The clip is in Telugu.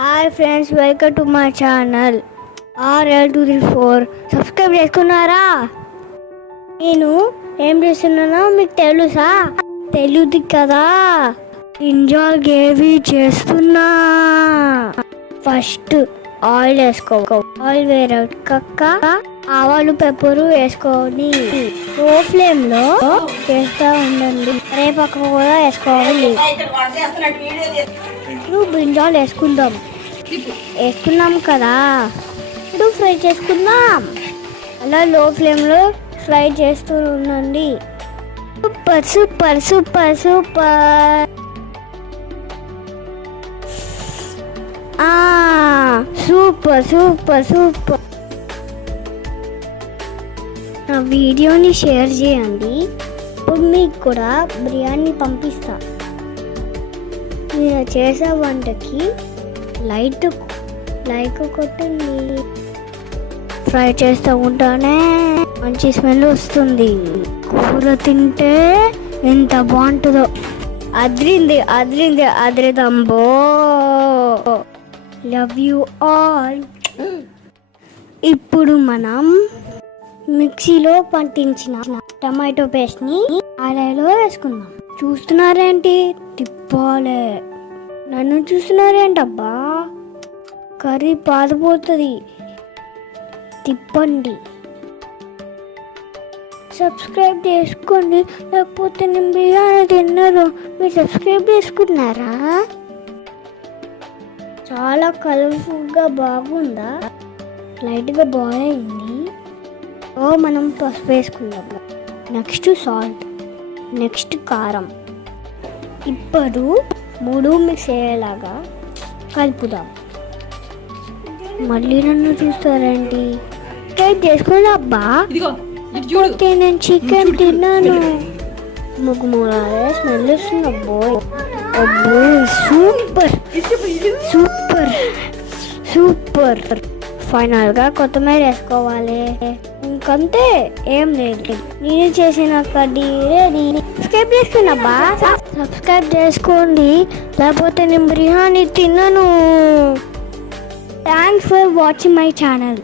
Hi friends welcome to my channel RL two three four subscribe చేసుకున్నారా? నేను ఏం చేస్తున్నానో మీకు తెలుసా? తెలియదు కదా. ఇంజాల్ గేవి చేస్తున్నా. ఫస్ట్ ఆయిల్ వేసుకో. ఆయిల్ వేరే కక్క. ఆవాలు పెప్పరు వేసుకోవాలి లో ఫ్లేమ్లో చేస్తూ ఉండండి. రేపక్క కూడా వేసుకోవాలి. ఇప్పుడు బ్రింజాల్ వేసుకుందాం. వేసుకున్నాం కదా. ఇప్పుడు ఫ్రై చేసుకుందాం. అలా లో ఫ్లేమ్లో ఫ్రై చేస్తూ ఉండండి. Super super super super. ఆ, సూపర్ సూపర్ సూపర్. నా వీడియోని షేర్ చేయండి. ఇప్పుడు మీకు కూడా బిర్యానీ పంపిస్తా. మీరు చేసే వంటకి లైట్ లైక్ కొట్టండి. ఫ్రై చేస్తూ ఉంటానే మంచి స్మెల్ వస్తుంది. కూర తింటే ఎంత బాగుంటుందో. అదిరింది అదిరింది అదిరిదంబో లవ్ యూ ఆల్ ఇప్పుడు మనం మిక్సీలో పట్టించిన టమాటో పేస్ట్ని ఆలయలో వేసుకుందాం. చూస్తున్నారేంటి? తిప్పాలే. నన్ను చూస్తున్నారేంటబ్బా? కర్రీ పాదిపోతుంది తిప్పండి. సబ్స్క్రైబ్ చేసుకోండి. లేకపోతే నేను బిర్యానీ తిన్నారు మీరు సబ్స్క్రైబ్ చేసుకున్నారా చాలా కలర్ఫుల్గా బాగుందా? లైట్గా బాయిల్ అయింది. మనం పసుపు వేసుకుందాం. నెక్స్ట్ సాల్ట్ నెక్స్ట్ కారం. ఇప్పుడు మూడు మిక్స్ అయ్యేలాగా కలుపుదాం. మళ్ళీ నన్ను చూస్తారండి. కేక్ చేసుకుని అబ్బా ఓకే నేను చికెన్ తిన్నాను. ముగ్గు మూలాలే స్మెల్ వస్తుంది అబ్బో. అబ్బో సూపర్ సూపర్ సూపర్ ఫైనల్గా కొత్తిమీర వేసుకోవాలి. అంతే ఏం లేదు. నేను చేసిన కడ్డీ సబ్స్క్రైబ్ చేసుకున్నాబ్బా సబ్స్క్రైబ్ చేసుకోండి. లేకపోతే నేను బిర్యానీ తిన్నాను thanks for watching my channel